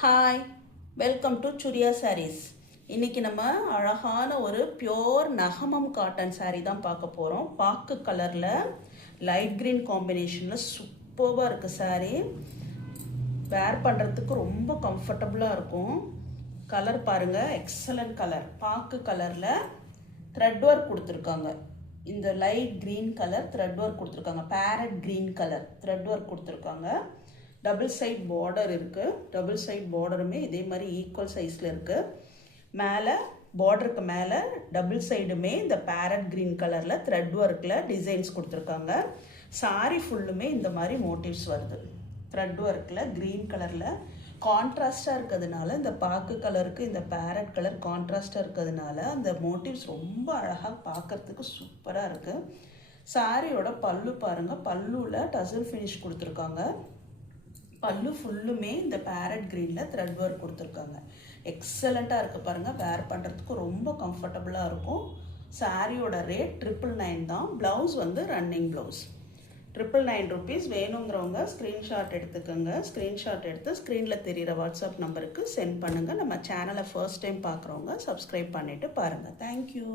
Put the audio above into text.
Hi, welcome to Suriya sarees. இன்றைக்கி நம்ம அழகான ஒரு பியோர் நகமம் காட்டன் சாரீ தான் பார்க்க போகிறோம். பாக்கு கலரில் லைட் க்ரீன் காம்பினேஷனில் சூப்பராக இருக்குது சாரீ. வேர் பண்ணுறதுக்கு ரொம்ப கம்ஃபர்டபுளாக இருக்கும். கலர் பாருங்கள், எக்ஸலண்ட் கலர். பாக்கு கலரில் த்ரெட் ஒர்க் கொடுத்துருக்காங்க. இந்த light green colour thread work கொடுத்துருக்காங்க. Parrot green colour thread work கொடுத்துருக்காங்க. டபுள் சைட் பார்டர் இருக்குது. டபுள் சைட் பார்டருமே இதே மாதிரி ஈக்குவல் சைஸில் இருக்குது. மேலே பார்டருக்கு மேலே டபுள் சைடுமே இந்த பேரட் க்ரீன் கலரில் த்ரெட் ஒர்க்கில் டிசைன்ஸ் கொடுத்துருக்காங்க. சாரி ஃபுல்லுமே இந்த மாதிரி மோட்டிவ்ஸ் வருது. த்ரெட் ஒர்க்கில் க்ரீன் கலரில் கான்ட்ராஸ்டாக இருக்கிறதுனால, இந்த பாக்கு கலருக்கு இந்த பேரட் கலர் கான்ட்ராஸ்டாக இருக்கிறதுனால அந்த மோட்டிவ்ஸ் ரொம்ப அழகாக பார்க்குறதுக்கு சூப்பராக இருக்குது. சாரியோட பல்லு பாருங்கள், பல்லுவில் டசல் ஃபினிஷ் கொடுத்துருக்காங்க. பல்லு ஃபுல்லுமே இந்த பேரட் க்ரீனில் த்ரெட் ஒர்க் கொடுத்துருக்காங்க. எக்ஸலண்ட்டாக இருக்குது பாருங்கள். வேர் பண்ணுறதுக்கு ரொம்ப கம்ஃபர்டபுளாக இருக்கும். சாரியோட ரேட் 999 தான். ப்ளவுஸ் வந்து ரன்னிங் ப்ளவுஸ். 999 rupees. வேணுங்கிறவங்க ஸ்க்ரீன்ஷாட் எடுத்துக்கோங்க. ஸ்க்ரீன்ஷாட் எடுத்து ஸ்க்ரீனில் தெரிகிற வாட்ஸ்அப் நம்பருக்கு சென்ட் பண்ணுங்கள். நம்ம சேனலை ஃபர்ஸ்ட் டைம் பார்க்குறவங்க சப்ஸ்கிரைப் பண்ணிவிட்டு பாருங்கள். தேங்க்யூ.